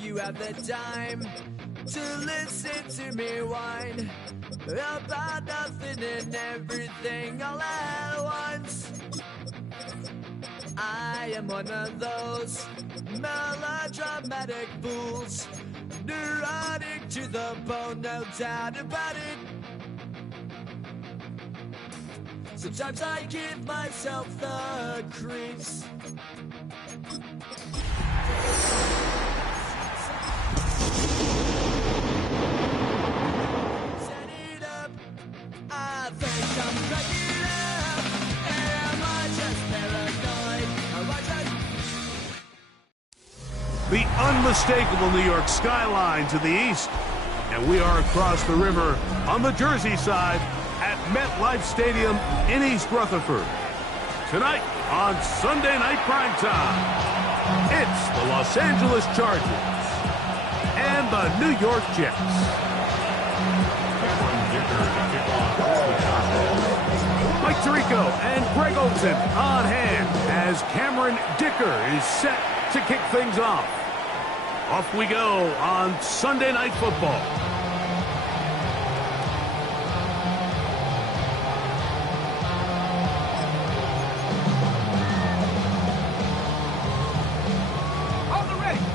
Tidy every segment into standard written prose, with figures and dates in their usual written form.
you have the time to listen to me whine about nothing and everything all at once? I am one of those melodramatic fools, neurotic to the bone, no doubt about it. Sometimes I give myself the creeps. Set it up, I think I'm cracking up. Am I just paranoid? Am I just... The unmistakable New York skyline to the east. And we are across the river on the Jersey side at MetLife Stadium in East Rutherford. Tonight on Sunday Night Primetime, it's the Los Angeles Chargers and the New York Jets. Mike Tirico and Greg Olsen on hand as Cameron Dicker is set to kick things off. Off we go on Sunday Night Football.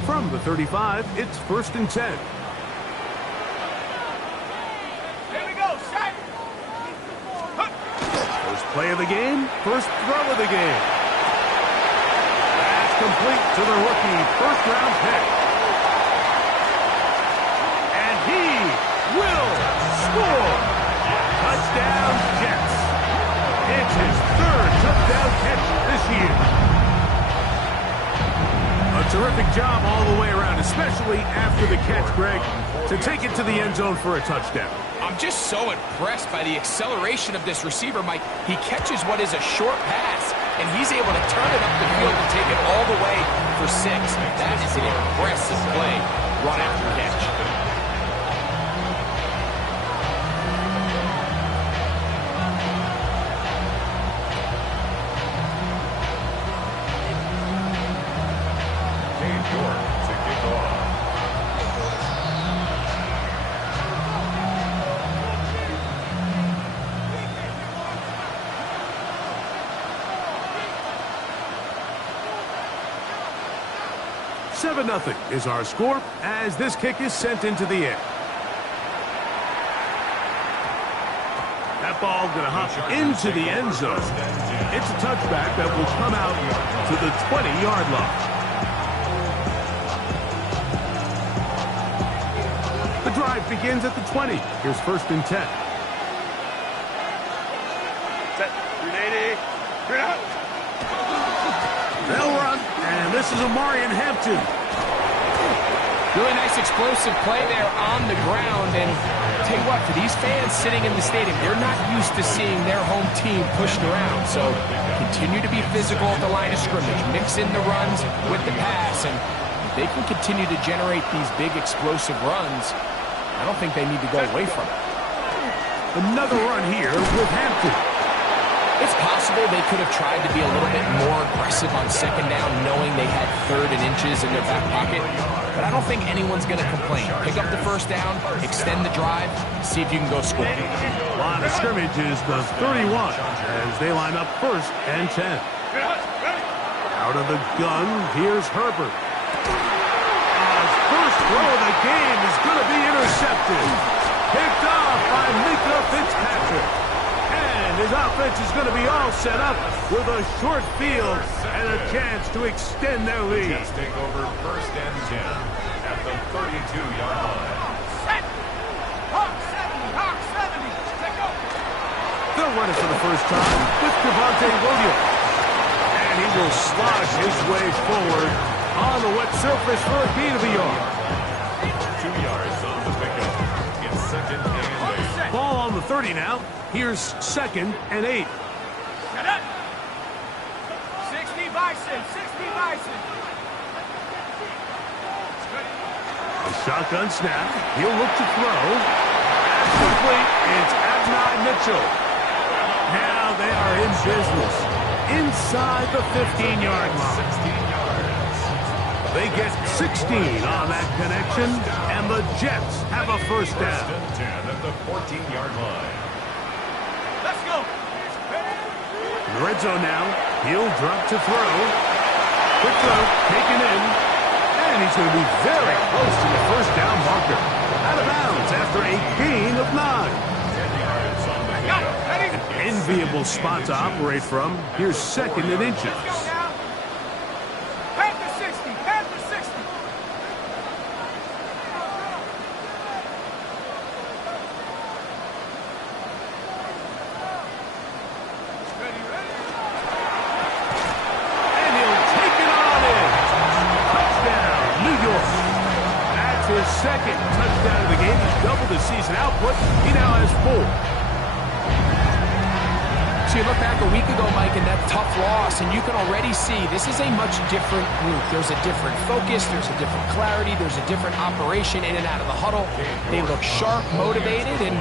From the 35, it's 1st and 10. Here we go, set! First play of the game, first throw of the game. That's complete to the rookie first-round pick. And he will score. Touchdown, Jets. It's his 3rd touchdown catch this year. A terrific job all the way around, especially after the catch, Greg, to take it to the end zone for a touchdown. I'm just so impressed by the acceleration of this receiver, Mike. He catches what is a short pass, and he's able to turn it up the field and take it all the way for 6. That is an impressive play, run after catch. Nothing is our score as this kick is sent into the air. That ball going to hop into the end zone. It's a touchback that will come out to the 20-yard line. The drive begins at the 20. Here's 1st and 10. Set, 380, turn out. They'll run, and this is Omarion Hampton. Really nice explosive play there on the ground, and tell you what, for these fans sitting in the stadium, they're not used to seeing their home team pushed around, so continue to be physical at the line of scrimmage, mix in the runs with the pass, and if they can continue to generate these big explosive runs, I don't think they need to go away from it. Another run here with Hampton. It's possible they could have tried to be a little bit more aggressive on 2nd down, knowing they had 3rd and inches in their back pocket. But I don't think anyone's going to complain. Pick up the 1st down, extend the drive, see if you can go score. Line of scrimmage is the 31 as they line up 1st and 10. Out of the gun, here's Herbert. His first throw of the game is going to be intercepted. Picked off by Minkah Fitzpatrick. And his offense is going to be all set up with a short field and a chance to extend their lead. Jets take over 1st and 10 at the 32-yard line. Set! Hawk 70, Hawk 70, take over. They'll run it for the first time with Javonte Williams. And he will slog his way forward on the wet surface for a gain of a yard. 2 yards on the pickup. It's 2nd and 8. Ball on the 30 now. Here's 2nd and 8. Set up. 60 Bison, 60 Bison. A shotgun snap. He'll look to throw. That's complete. It's Adonai Mitchell. Now they are in business inside the 15-yard line. 16 yards. They get 16 on that connection, and the Jets have a first down. First and 10 at the 14-yard line. Let's go. In the red zone now. He'll drop to throw. Quick throw, taken in. And he's going to be very close to the first down marker. Out of bounds after a gain of 9. 10 yards on the Ready? Enviable spot to operate from. Here's second and inches. Let's go now. Past the 60. Past the 60. Ready, ready. And he'll take it on in. Touchdown, New York. That's his second touchdown of the game. He's doubled his season output. He now has 4. So you look back a week ago, Mike, and that tough loss, and you can already see this is a much different group. There's a different focus, there's a different clarity, there's a different operation in and out of the huddle. They look sharp, motivated, and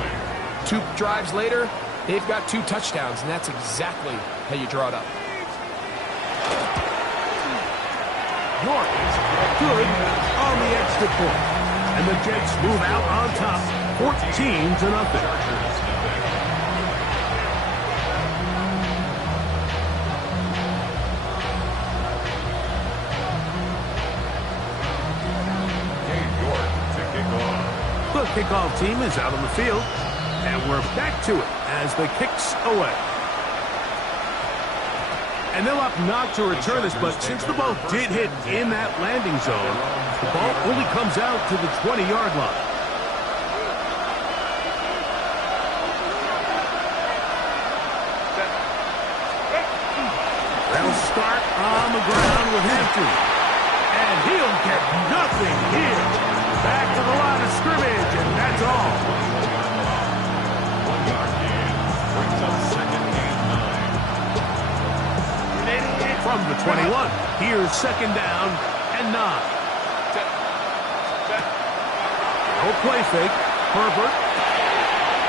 2 drives later, they've got 2 touchdowns, and that's exactly how you draw it up. York is good on the extra point. And the Jets move out on top, 14-0. The kickoff team is out on the field, and we're back to it as the kick's away. And they'll opt not to return this, but since the ball did hit in that landing zone, the ball only comes out to the 20-yard line. They'll start on the ground with Hampton, and he'll get nothing here. Back to the line of scrimmage, and that's all. 1-yard gain brings up second and 9. From the 21, here's second down and 9. No play fake. Herbert.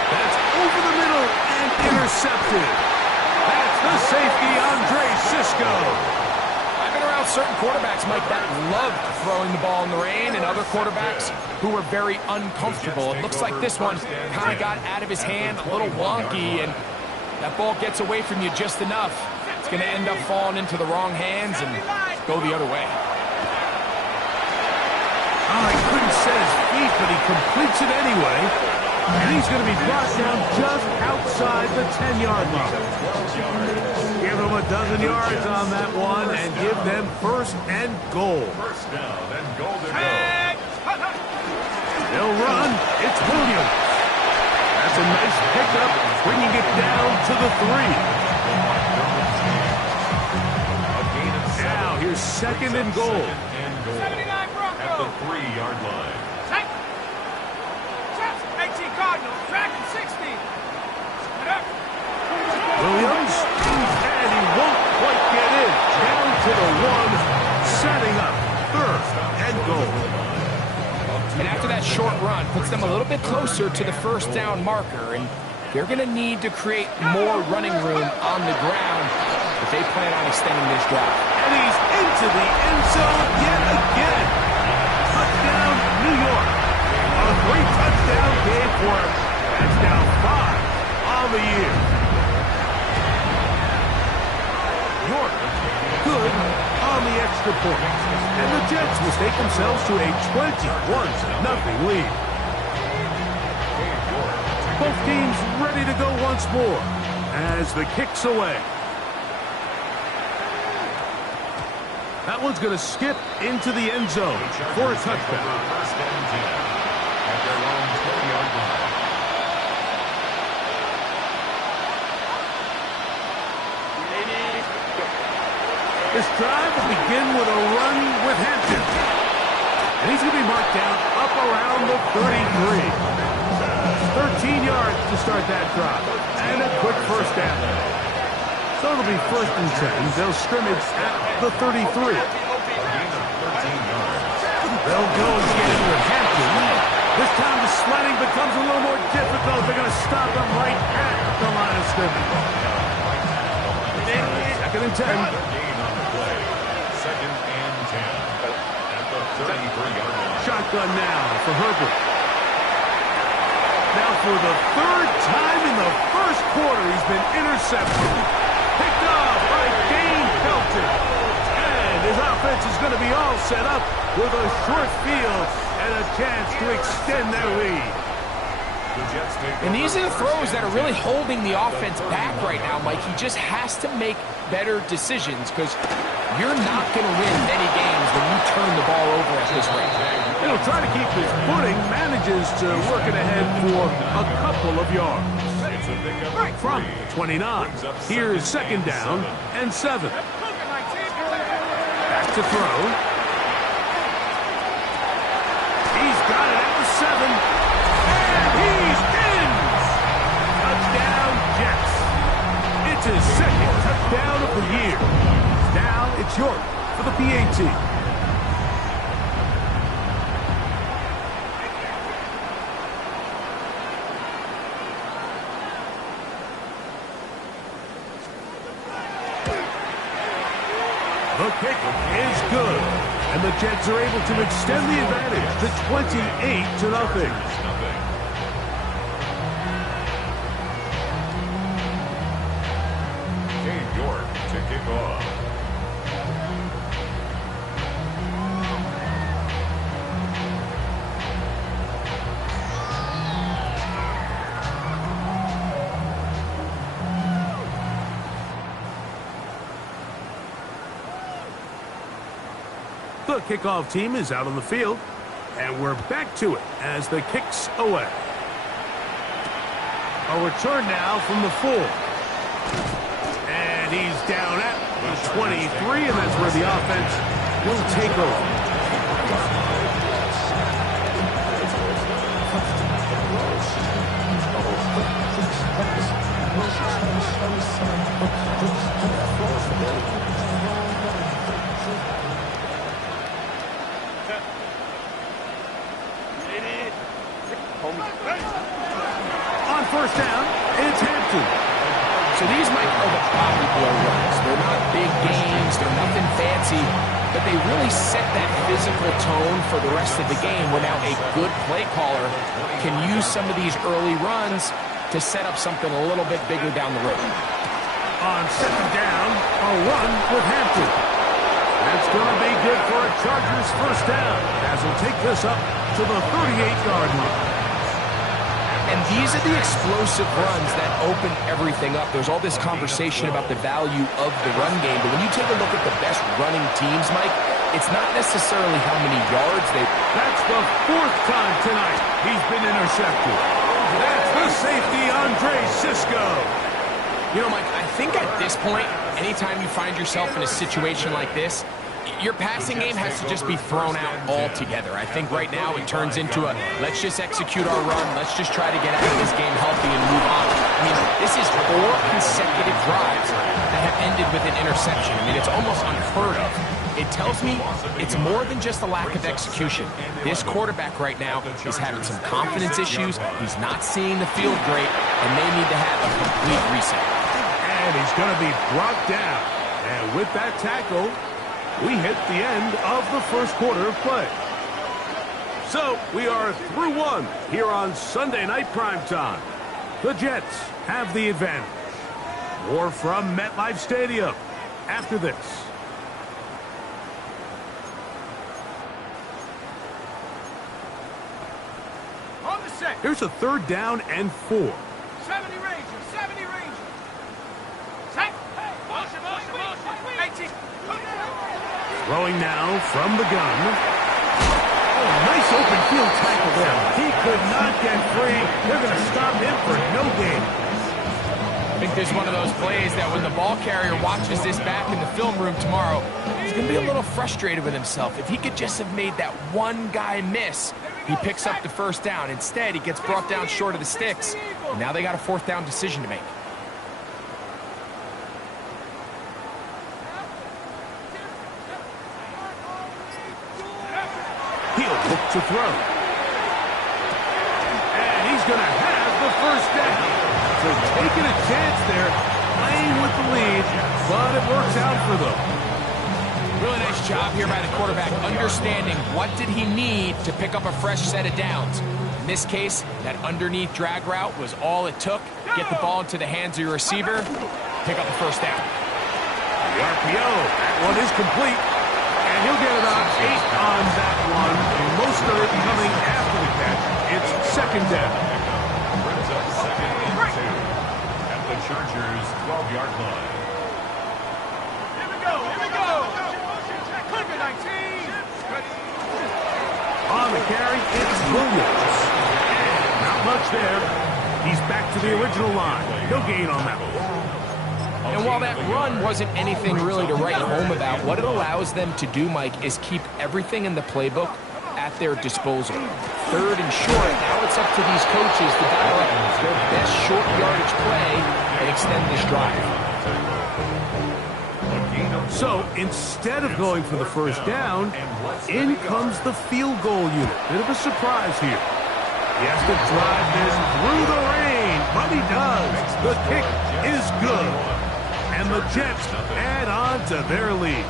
That's over the middle and intercepted. That's the safety, Andre Cisco. I've been around certain quarterbacks, Mike, that loved throwing the ball in the rain, and other quarterbacks who were very uncomfortable. It looks like this one kind of got out of his hand, a little wonky, and that ball gets away from you just enough. It's going to end up falling into the wrong hands and go the other way. Oh, he couldn't set his feet, but he completes it anyway. And he's going to be brought down just outside the 10-yard line. Give them a dozen yards on that one and give them first and goal. First down and goal to go. They'll run. It's Williams. That's a nice pickup, bringing it down to the 3. Now here's second and goal. 79 Broncos. At the 3-yard line. Take. Shots. 18 Cardinals. Tracking 60. Split up. Williams, and he won't quite get in. Down to the 1, setting up third and goal. And after that short run, puts them a little bit closer to the first down marker, and they're going to need to create more running room on the ground if they plan on extending this drive. And he's into the end zone yet again. Touchdown, New York. A 3-touchdown game for him. That's now 5 on the year. York, good on the extra point. And the Jets will take themselves to a 21-0 lead. Both teams ready to go once more as the kick's away. That one's going to skip into the end zone for a touchdown. First and 10 at their own 20-yard line. This drive will begin with a run with Hampton. And he's going to be marked down up around the 33. 13 yards to start that drive. And a quick first down. So it'll be first and 10. They'll scrimmage at the 33. They'll go again with Hampton. This time the sledding becomes a little more difficult. They're going to stop him right at the line of scrimmage. Second and 10. Gain on the play. Second and 10. At Shotgun now for Herbert. Now for the third time in the first quarter, he's been intercepted. Picked off by Dane Belton. And his offense is going to be all set up with a short field and a chance to extend their lead. And these are the throws that are really holding the offense back right now, Mike. He just has to make better decisions because you're not going to win many games when you turn the ball over at this rate. He'll try to keep his footing, manages to work it ahead for a couple of yards. From 29, here's second down and 7. Back to throw. He's got it at the 7. And he's in! Touchdown, Jets. It's his second touchdown of the year. Now it's York for the PAT. The kick is good, and the Jets are able to extend the advantage to 28-0. Cade York to kick off. The kickoff team is out on the field, and we're back to it as the kick's away. A return now from the 4. And he's down at the 23, and that's where the offense will take over. On first down, it's Hampton. So these might are the Bobby Blow runs. They're not big games. They're nothing fancy. But they really set that physical tone for the rest of the game where now a good play caller can use some of these early runs to set up something a little bit bigger down the road. On second down, a run with Hampton. That's going to be good for a Chargers first down as he'll take this up to the 38-yard line. And these are the explosive runs that open everything up. There's all this conversation about the value of the run game, but when you take a look at the best running teams, Mike, it's not necessarily how many yards they... That's the 4th time tonight he's been intercepted. That's the safety, Andre Cisco. You know, Mike, I think at this point, anytime you find yourself in a situation like this, your passing game has to just be thrown out altogether. I think right now it turns into a, let's just execute our run, let's just try to get out of this game healthy and move on. I mean, this is 4 consecutive drives that have ended with an interception. I mean, it's almost unheard of. It tells me it's more than just a lack of execution. This quarterback right now is having some confidence issues. He's not seeing the field great, and they need to have a complete reset. And he's going to be brought down. And with that tackle, we hit the end of the first quarter of play. So we are through 1 here on Sunday Night Primetime. The Jets have the advantage. More from MetLife Stadium after this. On the set. Here's a 3rd down and 4. 70 Rangers, 70 Rangers. Set. Hey, motion. 18. Throwing now from the gun. Oh, nice open field tackle there. He could not get free. They're going to stop him for no gain. I think there's one of those plays that when the ball carrier watches this back in the film room tomorrow, he's going to be a little frustrated with himself. If he could just have made that one guy miss, he picks up the first down. Instead, he gets brought down short of the sticks. And now they got a 4th down decision to make. He'll look to throw. And he's going to have the first down. So taking a chance there, playing with the lead, but it works out for them. Really nice Nice job here by the quarterback, understanding what did he need to pick up a fresh set of downs. In this case, that underneath drag route was all it took. Get the ball into the hands of your receiver, pick up the first down. The RPO, that one is complete. And he'll get about 8 on that one. Most of it coming after the catch. It's second down. Brings up second and 2 at the Chargers' 12-yard line. Here we go. Click it, 19. On the carry, it's Williams. And not much there. He's back to the original line. No gain on that one. And while that run wasn't anything really to write home about, what it allows them to do, Mike, is keep everything in the playbook at their disposal. Third and short, now it's up to these coaches to dial up their best short yardage play and extend this drive. So instead of going for the first down, in comes the field goal unit. Bit of a surprise here. He has to drive this through the rain, but he does. The kick is good. And the Jets add on to their lead.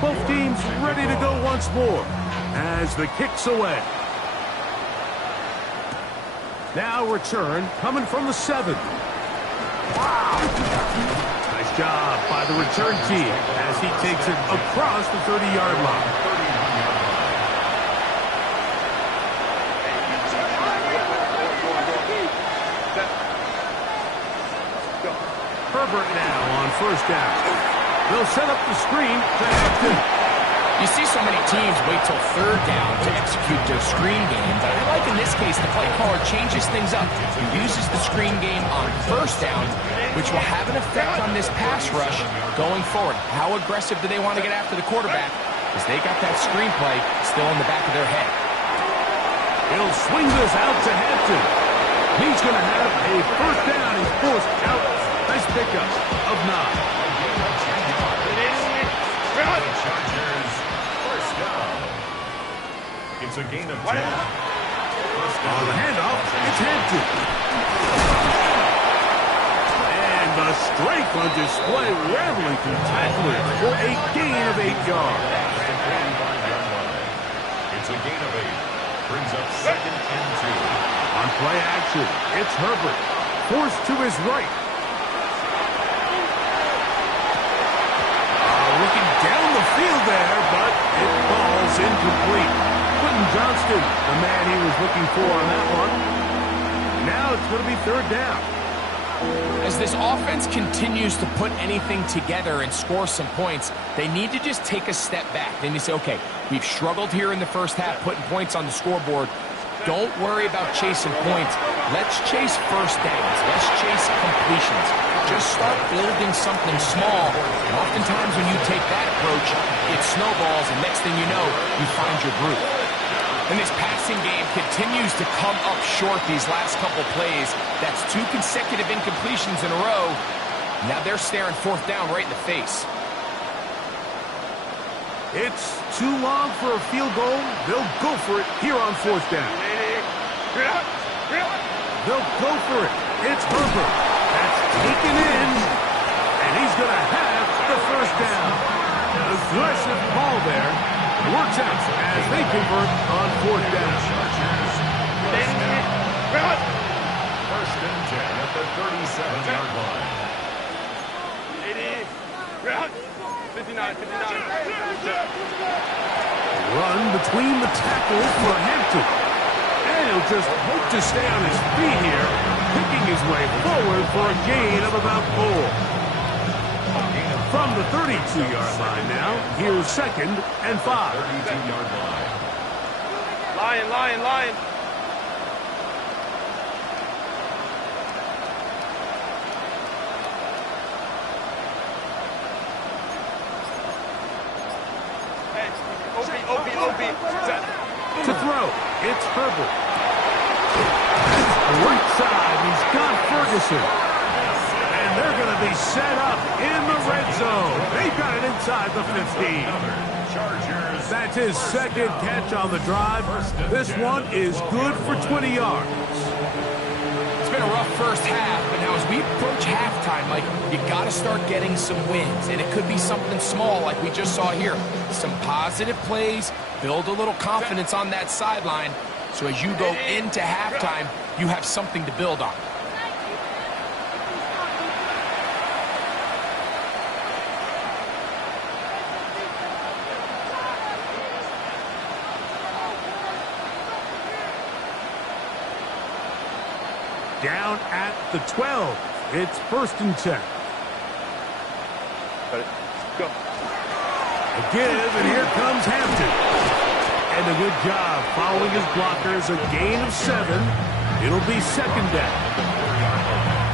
Both teams ready to go once more as the kick's away. Now return coming from the 7. Nice job by the return team as he takes it across the 30-yard line. Herbert now on first down. They'll set up the screen to Hampton. You see so many teams wait till third down to execute their screen game, but I like in this case the play caller changes things up. He uses the screen game on first down, which will have an effect on this pass rush going forward. How aggressive do they want to get after the quarterback? Because they got that screenplay still in the back of their head. He'll swing this out to Hampton. He's going to have a first down. He's forced out. Nice pickup of 9. Chargers, first down. It's a gain of 10. On the handoff, it's Hampton. And the strength on display, rattling through tacklers for a gain of 8 yards. It's a gain of 8. Brings up second and 2. On play action, it's Herbert. Forced to his right. Looking down the field there, but it falls incomplete. Quentin Johnston, the man he was looking for on that one. Now it's going to be third down. As this offense continues to put anything together and score some points, they need to just take a step back. Then you say, okay, we've struggled here in the first half, putting points on the scoreboard. Don't worry about chasing points. Let's chase first downs. Let's chase completions. Just start building something small. And oftentimes when you take that approach, it snowballs, and next thing you know, you find your groove. And this passing game continues to come up short these last couple plays. That's 2 consecutive incompletions in a row. Now they're staring fourth down right in the face. It's too long for a field goal. They'll go for it here on fourth down. They'll go for it. It's Herbert. That's taken in. And he's going to have the first down. Aggressive ball there. Works out as they convert on fourth down. First and 10 at the 37-yard line. 59. Run between the tackles for Hampton. And he'll just hope to stay on his feet here, picking his way forward for a gain of about 4. From the 32-yard line now, here's second and 5. 32-yard line. Lion. OB. To throw, it's Herbert. Right side, he's got Ferguson. And they're going to be set up in the red zone. They've got it inside the 15. Chargers. That's his second catch on the drive. This one is good for 20 yards. been a rough first half, but now as we approach halftime, Mike, you got to start getting some wins, and it could be something small like we just saw here. Some positive plays, build a little confidence on that sideline, so as you go into halftime, you have something to build on. Down at the 12. It's 1st and 10. Go. A give, and here comes Hampton. And a good job following his blockers. A gain of 7. It'll be 2nd down.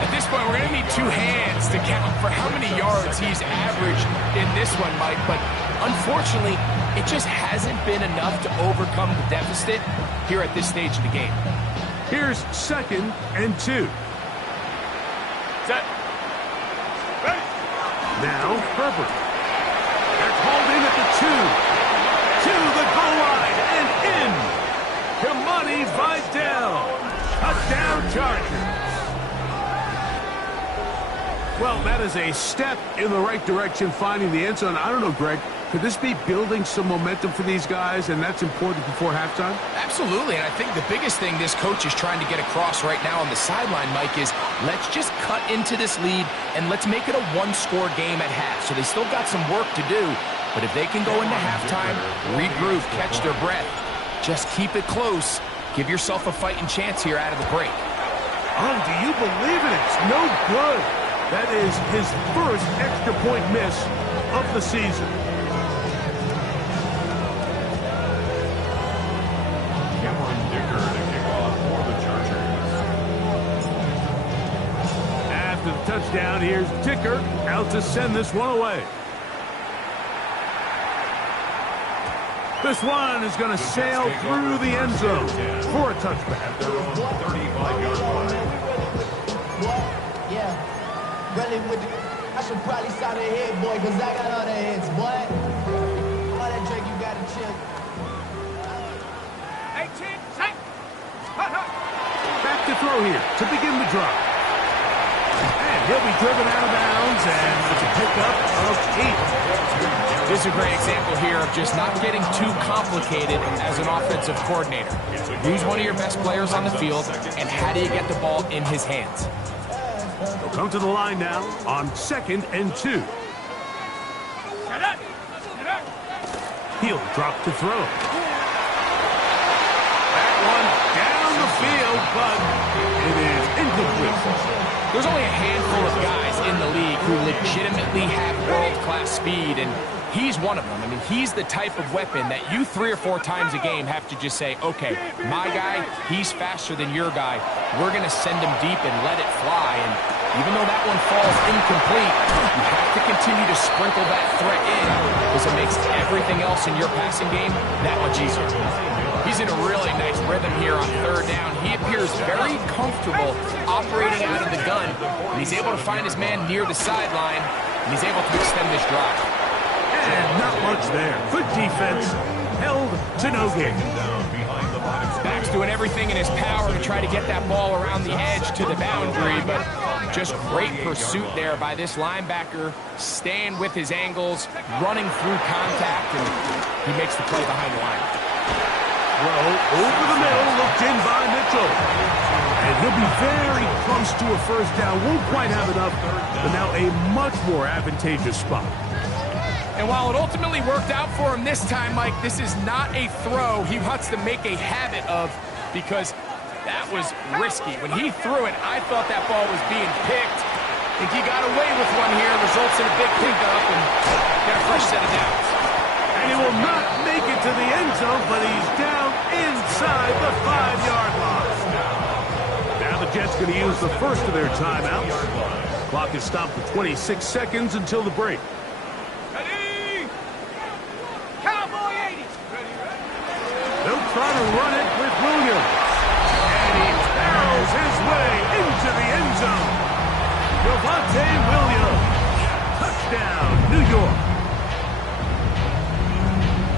At this point, we're going to need 2 hands to count for how many yards he's averaged in this one, Mike. But unfortunately, it just hasn't been enough to overcome the deficit here at this stage of the game. Here's 2nd and 2. Set. Ready. Now Herbert. They're called in at the 2. To the goal line and in. Kimani Vidal. Touchdown Chargers. Well, that is a step in the right direction, finding the end zone. I don't know, Greg. Could this be building some momentum for these guys, and that's important before halftime? Absolutely, and I think the biggest thing this coach is trying to get across right now on the sideline, Mike, is let's just cut into this lead, and let's make it a one-score game at half. So they still got some work to do, but if they can go into halftime, regroup, catch their breath, just keep it close, give yourself a fighting chance here out of the break. Oh, do you believe it? It's no good. That is his first extra point miss of the season. Cameron Dicker to kick off for the Chargers. After the touchdown, here's Dicker out to send this one away. This one is going to sail through the end zone for a touchback. At their own 35-yard line. Yeah. Really with the, I should probably stop the head, boy, because I got all the heads, boy. All that drink, you got to chill. 18, take. Back to throw here to begin the drive. And he'll be driven out of bounds, and it's a pickup of 8. This is a great example here of just not getting too complicated as an offensive coordinator. Who's one of your best players on the field, and how do you get the ball in his hands? They'll come to the line now on 2nd and 2. He'll drop to throw. That one down the field, but it is incomplete. There's only a handful of guys in the league who legitimately have world-class speed, and he's one of them. I mean, he's the type of weapon that you 3 or 4 times a game have to just say, okay, my guy, he's faster than your guy. We're going to send him deep and let it fly. And even though that one falls incomplete, you have to continue to sprinkle that threat in because it makes everything else in your passing game that much easier. He's in a really nice rhythm here on 3rd down. He appears very comfortable operating out of the gun, and he's able to find his man near the sideline, and he's able to extend this drive. And not much there. Good defense. Held to no gain. Back's doing everything in his power to try to get that ball around the edge to the boundary, but just great pursuit there by this linebacker, staying with his angles, running through contact, and he makes the play behind the line. Throw over the middle, looked in by Mitchell. And he'll be very close to a 1st down. Won't quite have enough, but now a much more advantageous spot. And while it ultimately worked out for him this time, Mike, this is not a throw he wants to make a habit of because that was risky. When he threw it, I thought that ball was being picked. I think he got away with one here, results in a big pickup and got a fresh set of downs. And he will not make it to the end zone, but he's down inside the 5-yard line. Now the Jets going to use the first of their timeouts. Clock is stopped for 26 seconds until the break. Ready? Cowboy 80. They'll try to run it with Williams. And he barrels his way into the end zone. Javonte Williams. Touchdown, New York.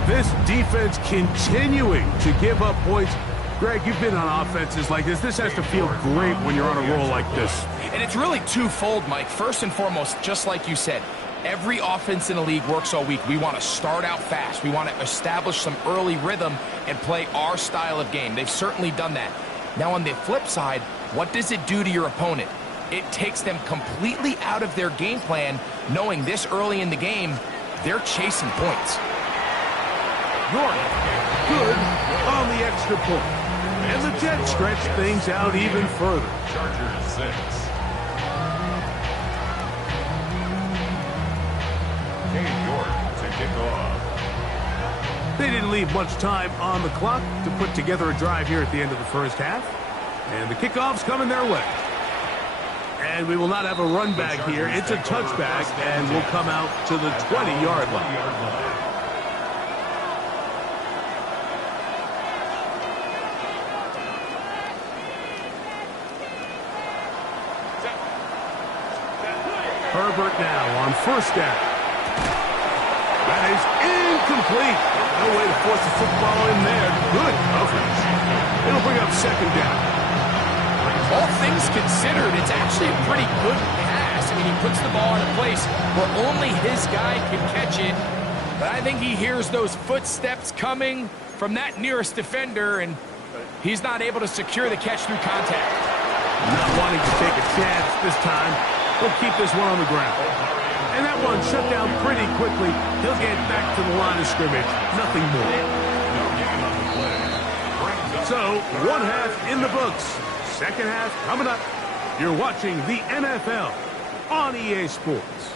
This defense continuing to give up points. Greg, you've been on offenses like this. This has to feel great when you're on a roll like this. And it's really twofold, Mike. First and foremost, just like you said, every offense in the league works all week. We want to start out fast. We want to establish some early rhythm and play our style of game. They've certainly done that. Now, on the flip side, what does it do to your opponent? It takes them completely out of their game plan, knowing this early in the game, they're chasing points. York, good on the extra point. And the Jets stretch things out even further. Chargers 6. Cade York to kick off. They didn't leave much time on the clock to put together a drive here at the end of the first half. And the kickoff's coming their way. And we will not have a run back here. It's a touchback, and we'll come out to the 20-yard line. Herbert now on first down. That is incomplete. No way to force the football in there. Good coverage. It'll bring up second down. All things considered, it's actually a pretty good pass. I mean, he puts the ball in a place where only his guy can catch it. But I think he hears those footsteps coming from that nearest defender, and he's not able to secure the catch through contact. Not wanting to take a chance this time. We'll keep this one on the ground. And that one shut down pretty quickly. He'll get back to the line of scrimmage. Nothing more. So, one half in the books. Second half coming up. You're watching the NFL on EA Sports.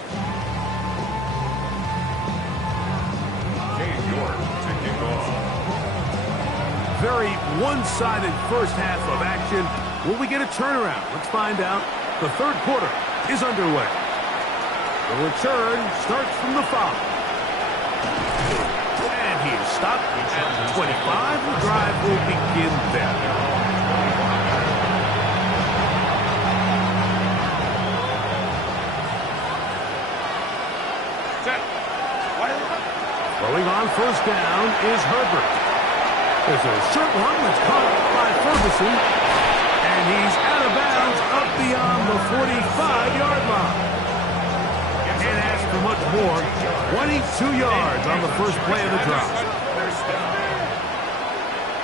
Cade York to kick off. Very one-sided first half of action. Will we get a turnaround? Let's find out. The third quarter is underway. The return starts from the 5. And he is stopped at the 25. The drive will begin there. Throwing on first down is Herbert. There's a short one that's caught by Ferguson. And he's out of bounds up beyond the 45-yard line. Can't ask for much more. 22 yards on the first play of the drive.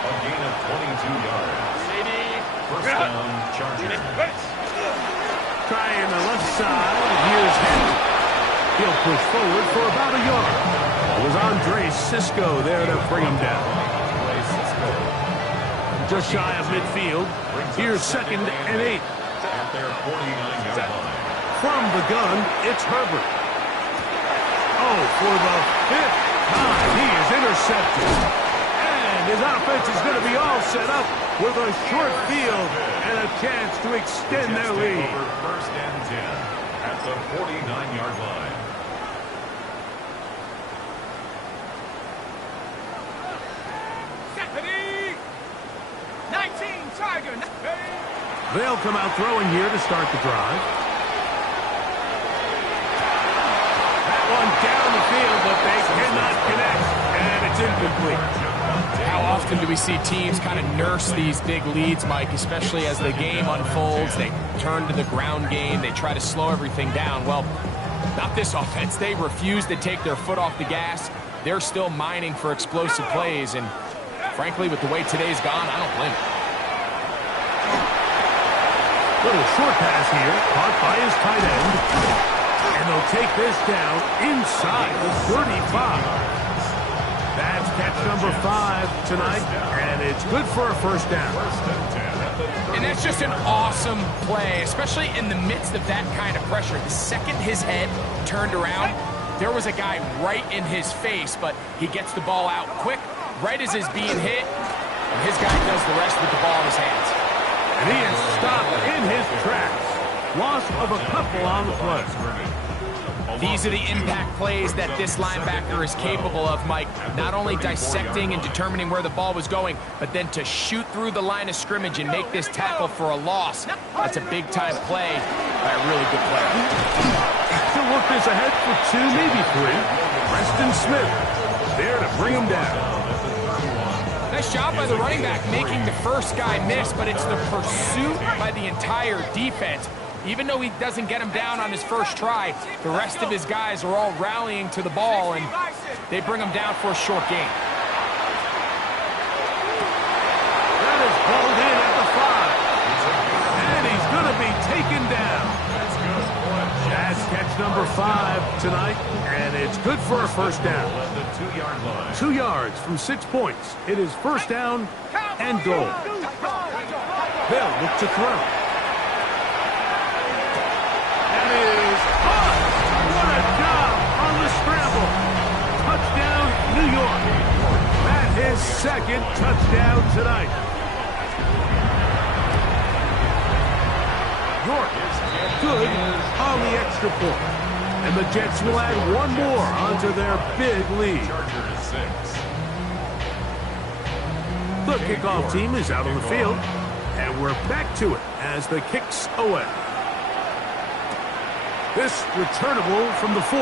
A gain of 22 yards. First down, Chargers. Trying the left side. Here's Henry. He'll push forward for about a yard. It was Andre Cisco there to bring him down. Just shy of midfield. Here's second and 8. At their 49-yard line. From the gun, it's Herbert. Oh, for the 5th time, he is intercepted. And his offense is going to be all set up with a short field and a chance to extend their lead. First and 10 at the 49-yard line. They'll come out throwing here to start the drive. That one down the field, but they cannot connect, and it's incomplete. How often do we see teams kind of nurse these big leads, Mike, especially as the game unfolds? They turn to the ground game. They try to slow everything down. Well, not this offense. They refuse to take their foot off the gas. They're still mining for explosive plays, and frankly, with the way today's gone, I don't blame them. Little short pass here, caught by his tight end. And they'll take this down inside the 35. That's catch number 5 tonight, and it's good for a first down. And that's just an awesome play, especially in the midst of that kind of pressure. The second his head turned around, there was a guy right in his face, but he gets the ball out quick, right as he's being hit, and his guy does the rest with the ball in his hands. And he is stopped in his tracks. Loss of a couple on the play. These are the impact plays that this linebacker is capable of, Mike. Not only dissecting and determining where the ball was going, but then to shoot through the line of scrimmage and make this tackle for a loss. That's a big-time play by a really good player. He'll work this ahead for 2, maybe 3. Preston Smith there to bring him down. Now, Nice job by the running back making the first guy miss, but it's the pursuit by the entire defense. Even though he doesn't get him down on his first try, the rest of his guys are all rallying to the ball, and they bring him down for a short gain. That is pulled in at the 5. And he's going to be taken down. That's catch number 5 tonight, and it's good for a first down. 2 yards from 6 points. It is first down and goal. They'll look to throw. That is caught. What a job on the scramble. Touchdown, New York. That is second touchdown tonight. York is good on the extra point. And the Jets will add one more onto their big lead. The kickoff team is out on the field, and we're back to it as the kick's away. This returnable from the 4.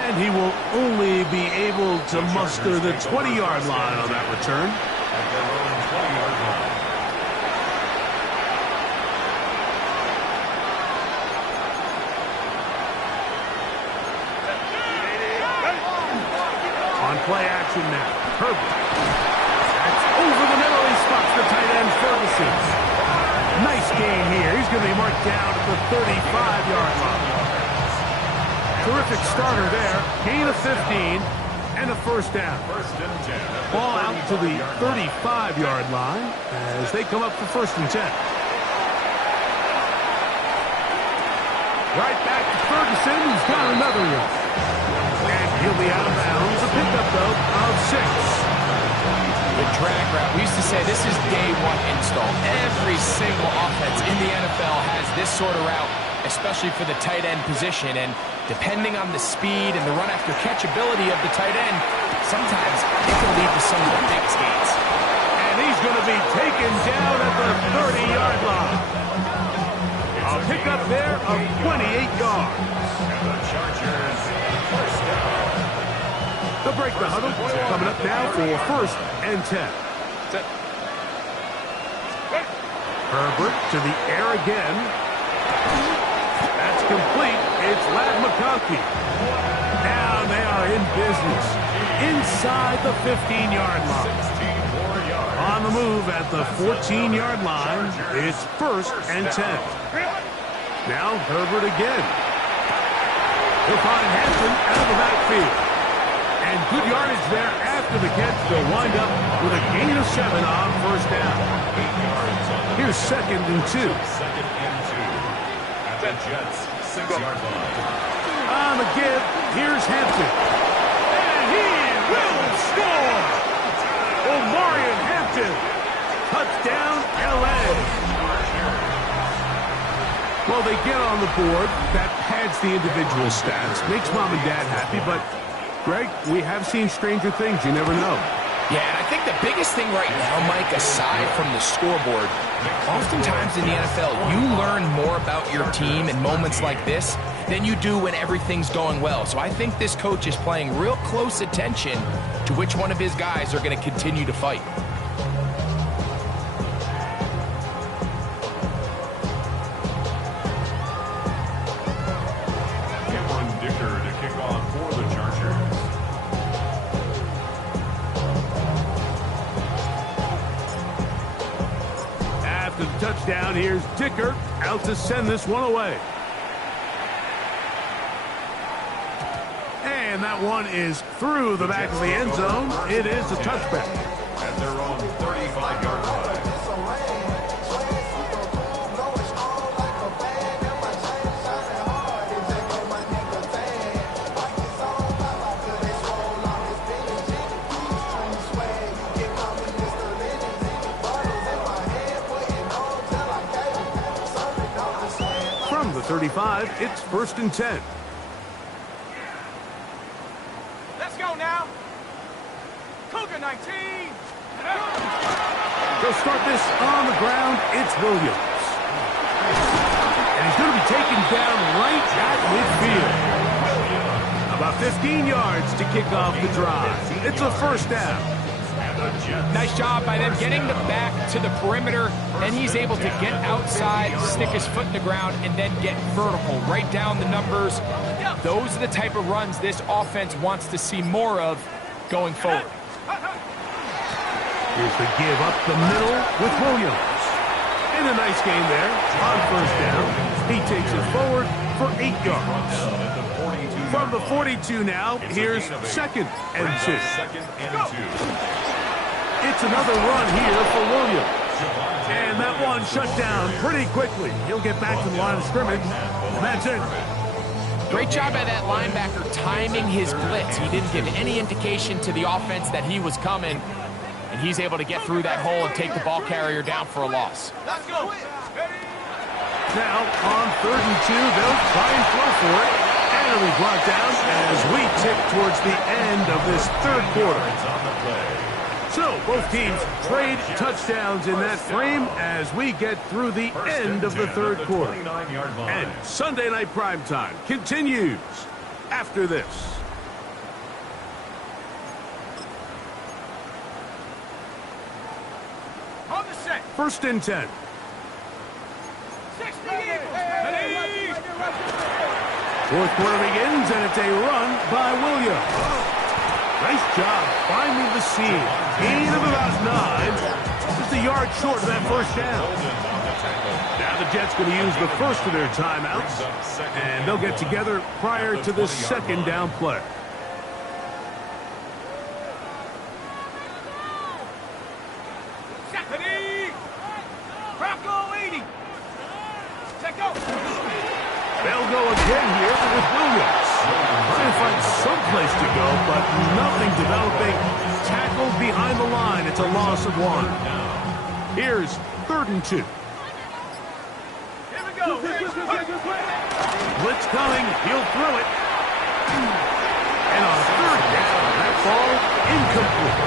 And he will only be able to muster the 20-yard line on that return. At their own 20-yard line. On play action now. Herbert. That's over the middle. He spots the tight end, Ferguson. Nice game here. He's going to be marked down at the 35-yard line. Terrific starter there. Gain of 15 and a first down. Ball out to the 35-yard line as they come up for first and 10. Right back to Ferguson, who's got another one. And he'll be out of bounds. A pickup, though, of 6. The drag route, we used to say this is day one install. Every single offense in the NFL has this sort of route, especially for the tight end position. And depending on the speed and the run after catch ability of the tight end, sometimes it can lead to some of the biggest gains. And he's going to be taken down at the 30-yard line. A pickup there of 28 yards. And the Chargers first down. They'll break the huddle. Coming up now for first and 10. Herbert to the air again. That's complete. It's Ladd McConkey. Now they are in business. Inside the 15-yard line. On the move at the 14-yard line. It's first and 10. Now Herbert again. He'll find Hampton out of the backfield. And good yardage there after the catch. They'll wind up with a gain of 7 on first down. Here's second and 2. Second and 2. At the Jets 6-yard line. On the give, here's Hampton. And he will score! Omarion Hampton. Touchdown, L.A. Well, they get on the board. That pads the individual stats. Makes mom and dad happy, but Greg, we have seen stranger things. You never know. Yeah, and I think the biggest thing right now, Mike, aside from the scoreboard, oftentimes in the NFL, you learn more about your team in moments like this than you do when everything's going well. So I think this coach is paying real close attention to which one of his guys are going to continue to fight. Touchdown, here's Dicker out to send this one away. And that one is through the back of the end zone. It is a touchback. At their own 35-yard line. From the 35, it's first and 10. Let's go now. Cougar 19. They'll start this on the ground. It's Williams. And he's going to be taken down right at midfield. About 15 yards to kick off the drive. It's a first down. Nice job by them getting the back to the perimeter. Then he's able to get outside, stick his foot in the ground, and then get vertical. Right down the numbers. Those are the type of runs this offense wants to see more of going forward. Here's the give up the middle with Williams. And a nice game there on first down. He takes it forward for 8 yards. From the 42 now, here's 2nd and 2. It's another run here for Williams. And that one shut down pretty quickly. He'll get back to the line of scrimmage, and that's it. Great job by that linebacker timing his blitz. He didn't give any indication to the offense that he was coming, and he's able to get through that hole and take the ball carrier down for a loss. Let's go. Now, on 3rd and 2, they'll try and throw for it. And it'll be brought down as we tick towards the end of this 3rd quarter. So, both teams trade touchdowns in that frame as we get through the end of the 3rd quarter. And Sunday Night Primetime continues after this. On the set. 1st and 10. 60 Eagles. 4th quarter begins, and it's a run by Williams. Nice job finding the seam. Gain of about 9. Just a yard short of that first down. Now the Jets going to use the first of their timeouts, and they'll get together prior to the 2nd down play. They'll go again here with Williams. Trying to find someplace to go, but nothing developing. Tackled behind the line. It's a loss of 1. Here's 3rd and 2. Here we go. Blitz coming. He'll throw it. And on 3rd down, that ball incomplete.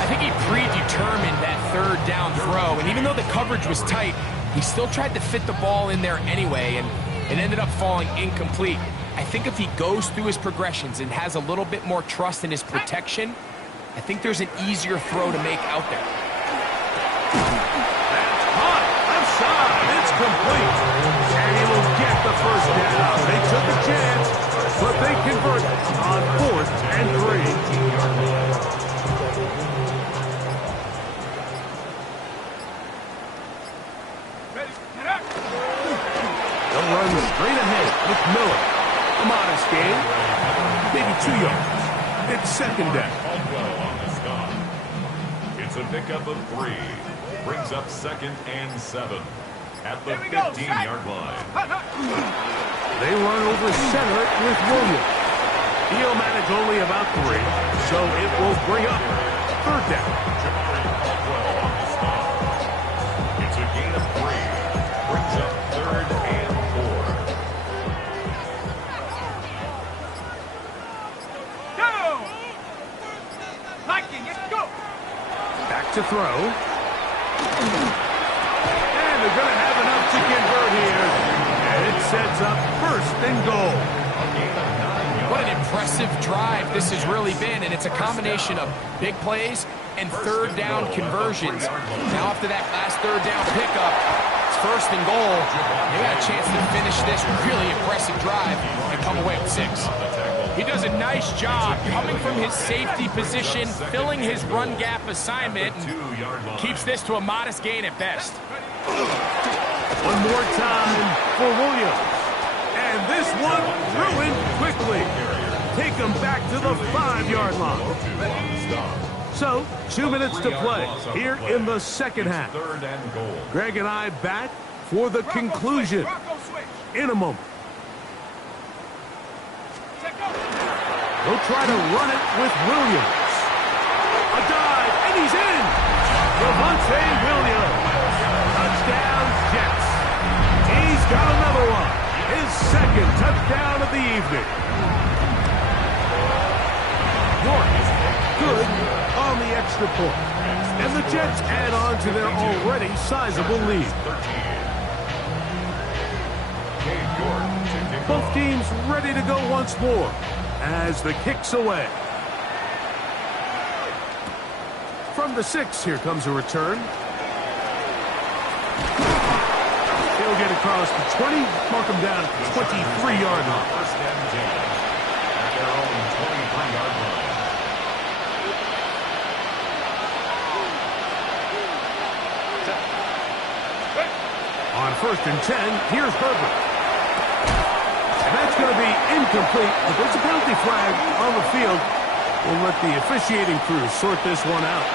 I think he predetermined that 3rd down throw, and even though the coverage was tight, he still tried to fit the ball in there anyway, and it ended up falling incomplete. I think if he goes through his progressions and has a little bit more trust in his protection, I think there's an easier throw to make out there. That's hot. Left side. It's complete. And he will get the first down. They took a chance, but they convert on 4th and 3. They'll run straight ahead with Miller. A modest gain. Maybe 2 yards. It's 2nd down. It's a pickup of 3. Brings up 2nd and 7 at the 15-yard line. They run over center with Williams. He'll manage only about 3, so it will bring up 3rd down. It's a gain of 3. Brings up 3rd and 4. Go. Liking it. Go. Back to throw. And they're going to have enough to convert here. And it sets up 1st and goal. What an impressive drive this has really been, and it's a combination of big plays and 3rd down conversions. Now after that last 3rd down pickup, it's 1st and goal. They got a chance to finish this really impressive drive and come away with 6. He does a nice job coming from his safety position, filling his run gap assignment, and keeps this to a modest gain at best. One more time for Williams. And this one ruined quickly. Take them back to the 5-yard line. So, 2 minutes to play here in the 2nd half. Greg and I back for the conclusion in a moment. They'll try to run it with Williams. A dive, and he's in. Javonte Williams. Touchdown, Jets. He's got another one. His 2nd touchdown of the evening. York, good on the extra point. And the Jets add on to their already sizable lead. Both teams ready to go once more. as the kick's away. From the 6, here comes a return. He'll get across the 20, mark him down at the 23-yard line. First and 10 at their own 23-yard line. On first and 10, here's Herbert. And that's going to be incomplete, but there's a penalty flag on the field. We'll let the officiating crew sort this one out.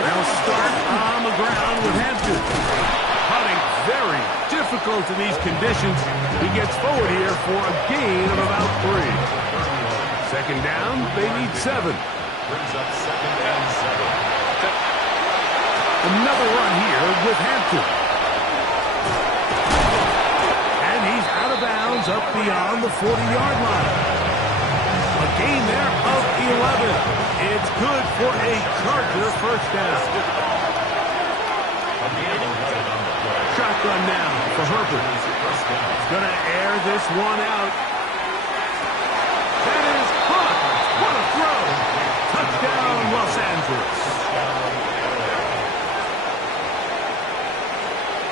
They'll start on the ground with Hampton. Putting very difficult in these conditions. He gets forward here for a gain of about 3. Second down, they need 7. Brings up second and 7. Another run here with Hampton. And he's out of bounds up beyond the 40-yard line. A gain there of 11. It's good for a Charger first down. Shotgun now for Herbert. He's going to air this one out. That is caught. What a throw. Touchdown, Los Angeles.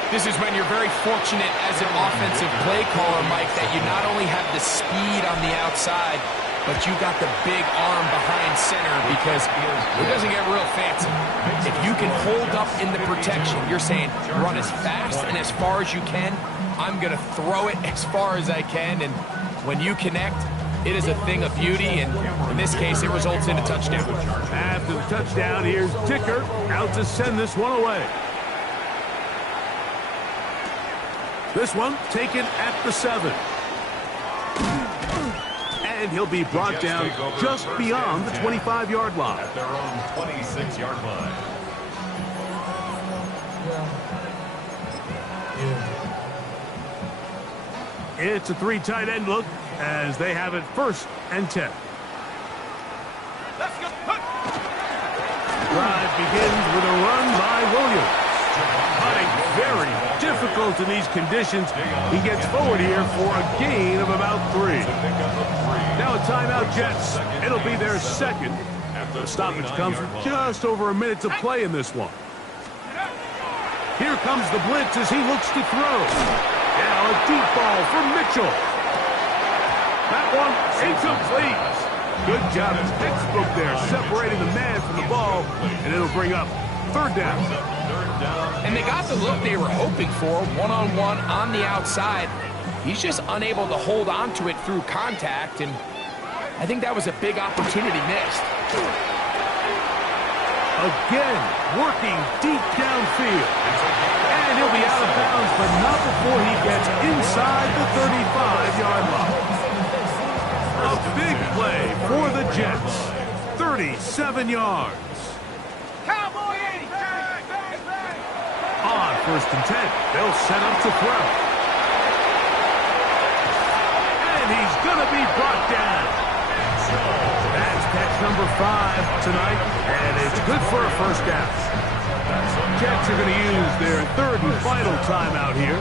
This is when you're very fortunate as an offensive play caller, Mike, that you not only have the speed on the outside, but you got the big arm behind center because it doesn't get real fancy. If you can hold up in the protection, you're saying run as fast and as far as you can. I'm going to throw it as far as I can, and when you connect, it is a thing of beauty, and in this case, it results in a touchdown. After the touchdown, here's Dicker out to send this one away. This one taken at the 7. And he'll be brought down just beyond the 25-yard line. At their own 26-yard line. It's a 3 tight end look as they have it first and 10. Let's go. Drive begins with a run by Williams. Putting very difficult in these conditions. He gets forward here for a gain of about 3. Now a timeout, Jets. It'll be their second. The stoppage comes just over a minute to play in this one. Here comes the blitz as he looks to throw. Now a deep ball for Mitchell. That one incomplete. Good job, textbook there, separating the man from the ball, and it'll bring up third down. And they got the look they were hoping for, one-on-one on the outside. He's just unable to hold on to it through contact, and I think that was a big opportunity missed. Again, working deep downfield. And he'll be out of bounds, but not before he gets inside the 35-yard line. A big play for the Jets. 37 yards. Cowboy 80. On first and 10, they'll set up to throw. And he's going to be brought down. That's catch number 5 tonight, and it's good for a first down. Jets are going to use their third and final timeout here.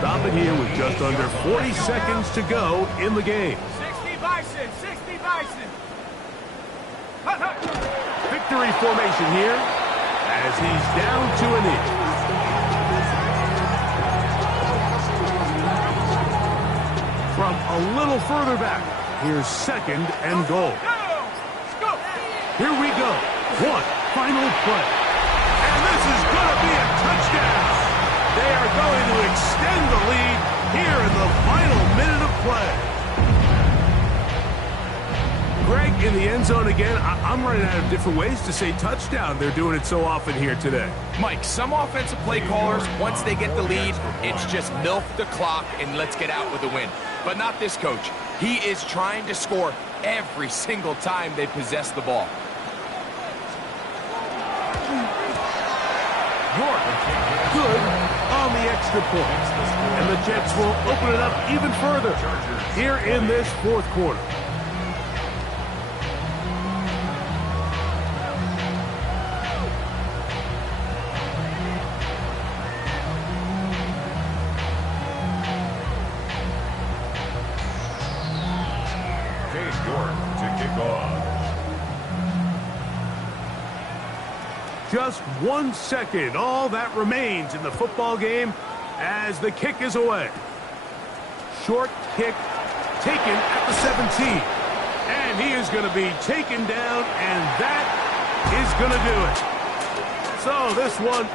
Stop it here with just under 40 seconds to go in the game. 60 Bison. 60 Bison. Victory formation here as he's down to an inch. From a little further back, here's second and goal. Here we go. One final play. And this is going to be a touchdown. They are going to extend the lead here in the final minute of play. Greg, in the end zone again. I'm running out of different ways to say touchdown. They're doing it so often here today. Mike, some offensive play callers, once they get the lead, it's just milk the clock and let's get out with a win. But not this coach. He is trying to score every single time they possess the ball. York, good on the extra point. And the Jets will open it up even further here in this fourth quarter. just 1 second. All that remains in the football game as the kick is away. Short kick taken at the 17. And he is going to be taken down, and that is going to do it. So this one